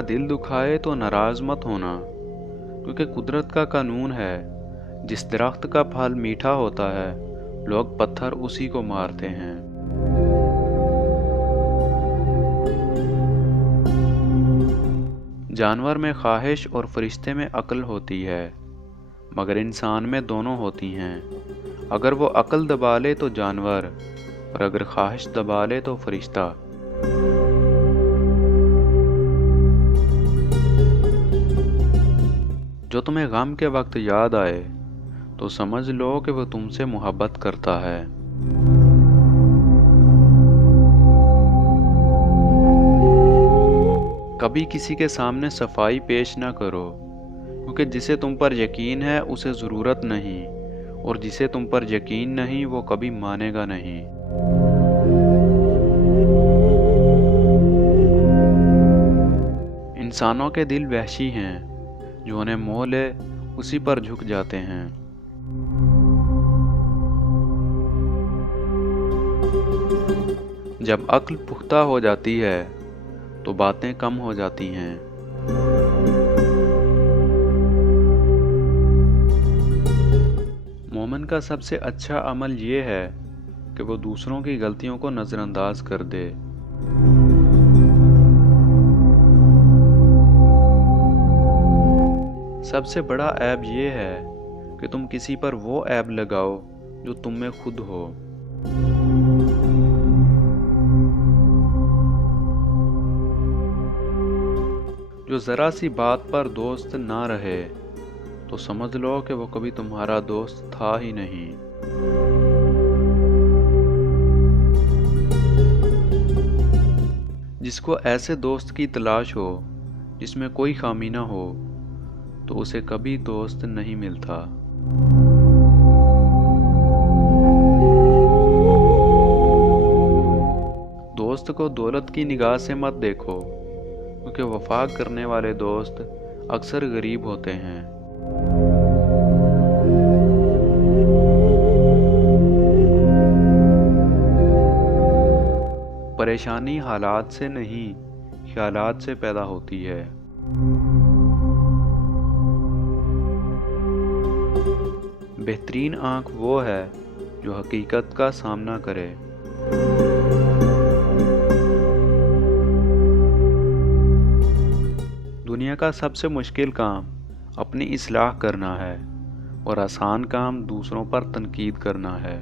تمہارا دل دکھائے تو ناراض مت ہونا، کیونکہ قدرت کا قانون ہے، جس درخت کا پھل میٹھا ہوتا ہے لوگ پتھر اسی کو مارتے ہیں۔ جانور میں خواہش اور فرشتے میں عقل ہوتی ہے، مگر انسان میں دونوں ہوتی ہیں۔ اگر وہ عقل دبا لے تو جانور، اور اگر خواہش دبا لے تو فرشتہ۔ جو تمہیں غم کے وقت یاد آئے تو سمجھ لو کہ وہ تم سے محبت کرتا ہے۔ کبھی کسی کے سامنے صفائی پیش نہ کرو، کیونکہ جسے تم پر یقین ہے اسے ضرورت نہیں، اور جسے تم پر یقین نہیں وہ کبھی مانے گا نہیں۔ انسانوں کے دل وحشی ہیں، جو انہیں موہ لے اسی پر جھک جاتے ہیں۔ جب عقل پختہ ہو جاتی ہے تو باتیں کم ہو جاتی ہیں۔ مومن کا سب سے اچھا عمل یہ ہے کہ وہ دوسروں کی غلطیوں کو نظر انداز کر دے۔ سب سے بڑا عیب یہ ہے کہ تم کسی پر وہ عیب لگاؤ جو تم میں خود ہو۔ جو ذرا سی بات پر دوست نہ رہے تو سمجھ لو کہ وہ کبھی تمہارا دوست تھا ہی نہیں۔ جس کو ایسے دوست کی تلاش ہو جس میں کوئی خامی نہ ہو تو اسے کبھی دوست نہیں ملتا۔ دوست کو دولت کی نگاہ سے مت دیکھو، کیونکہ وفا کرنے والے دوست اکثر غریب ہوتے ہیں۔ پریشانی حالات سے نہیں، خیالات سے پیدا ہوتی ہے۔ بہترین آنکھ وہ ہے جو حقیقت کا سامنا کرے۔ دنیا کا سب سے مشکل کام اپنی اصلاح کرنا ہے، اور آسان کام دوسروں پر تنقید کرنا ہے۔